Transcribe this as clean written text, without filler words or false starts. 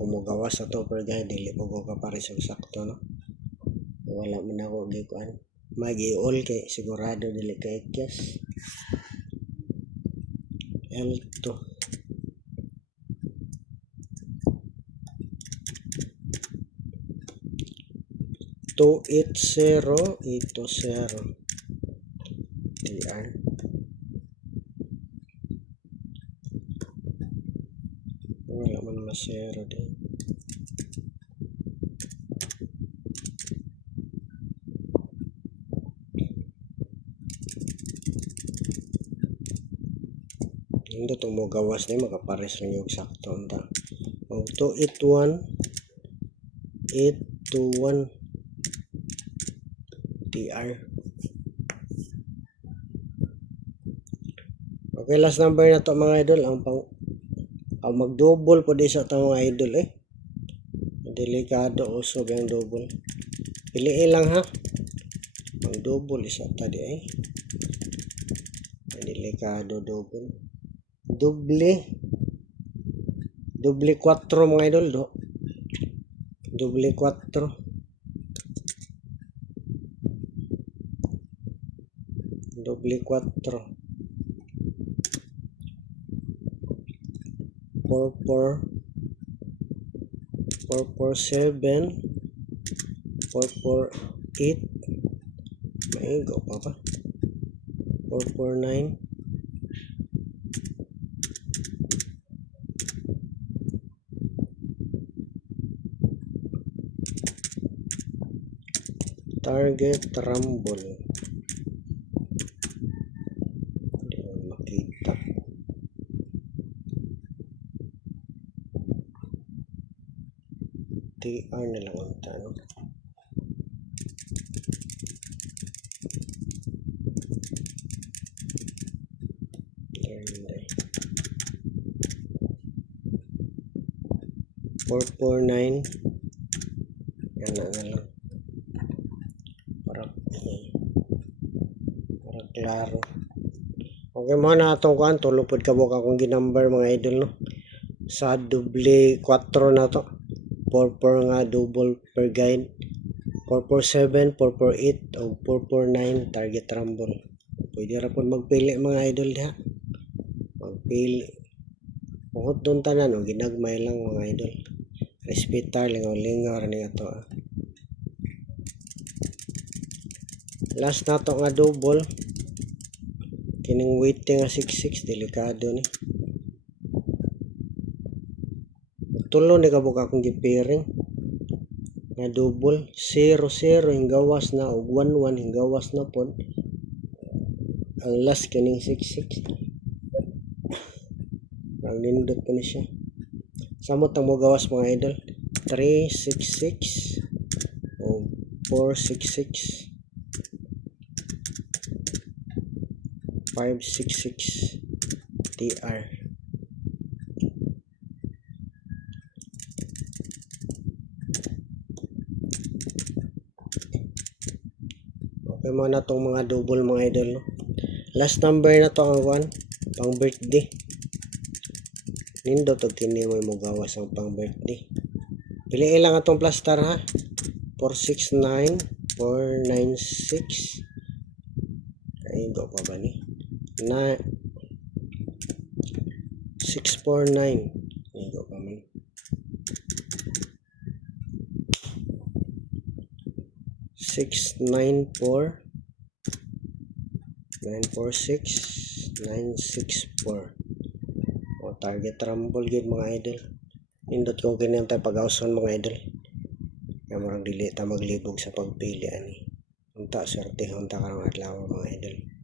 ako mo gawas sa to per guide, dili po ko kapares og sakto no. Wala man ako gikuan. Magi-all kay sigurado dili ka ikyas. L2 280 TR. Wala man masero din. Hindi itong mo gawas na yung makapares lang yung sakto. 281 821 TR. Okay, last number na to mga idol. Ang mag-double po di sa itong mga idol delikado also yung double. Piliin lang ha. Mag-double isa tadi delikado double. Doble 4 mga idol doble 4 4 447 448 may go pa 449 target rumble. Hindi mo makita. TR na lang ang tanong. Four 449 yan na lang para klaro. Okay mo na itong kuhan tulupod ka buka kung ginumber mga idol no sa doble 4 na to 4 nga double per guide 447 448 o 449 target rumble. Pwede ra po magpili mga idol diha, magpili bukod doon tanan o ginagmay lang mga idol. Respetar lingaw-lingaw rin nga to last na to nga double kining waiting nga 66 delikado ni tulo ni kabuka akong gipiring nga double 0-0 hinggawas na og 1-1 hinggawas na pod ang last kining 66 ang nindot pa ni siya samot ang mo gawas mga idol 366 o 466 566 TR. Okay mo na itong mga double mga idol no? Last number na to ang one pang birthday nindot og kini mo gawas ang pang birthday. Piliin lang atong plaster ha 469 496 ay go pa ba ni na 649 ay go pa man 694 946 964 o target rumble gid mga idol nindot kung ganyan tayo pag-auson mga idol kaya marang dili ta maglibog sa pagpili ani unta swerte unta karong adlaw mga idol.